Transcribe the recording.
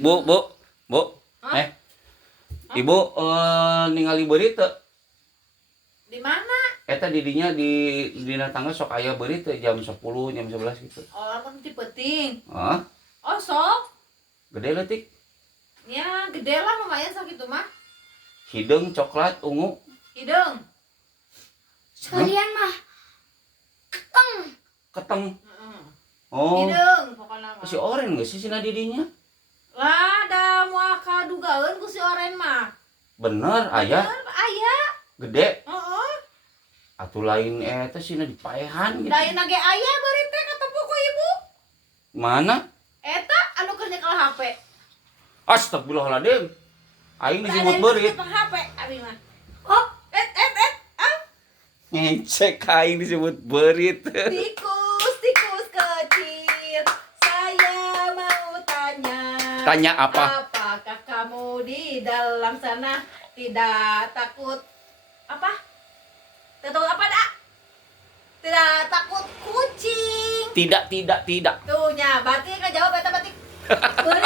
Bu. Hah? Ibu ningali beuri teu? Di mana? Eta didinya di dina tangga sok aya beuri teu jam 10, jam 11 gitu. Oh, lamun ti penting. Hah? Oh, sok. Gede leutik. Ya, gede lah lumayan sakitu mah. Hideung coklat ungu. Hideung. Sekalian mah Keteng. Heeh. Oh. Hideung pokona mah. Si oren geus sih cenah didinya. Lah, da moal kadugaeun ku si oren mah. Bener aya Bener, aya. gede. Heeh. Atuh lain eta cenah dipaehan gitu. Daina ge aya beurit teh katempo ku ibu. Mana? Eta anu keur nyekel HP. Astagfirullahaladzim. Aing disebut beurit. HP abi mah. oh Ngecek aing disebut beurit. Tikus kecil. Saya mau tanya. Tanya apa? Apakah kamu di dalam sana tidak takut apa? Tidak takut apa dak? Tidak takut kucing. Tidak. Tuh nya, berarti kan jawab eta berarti. Beuri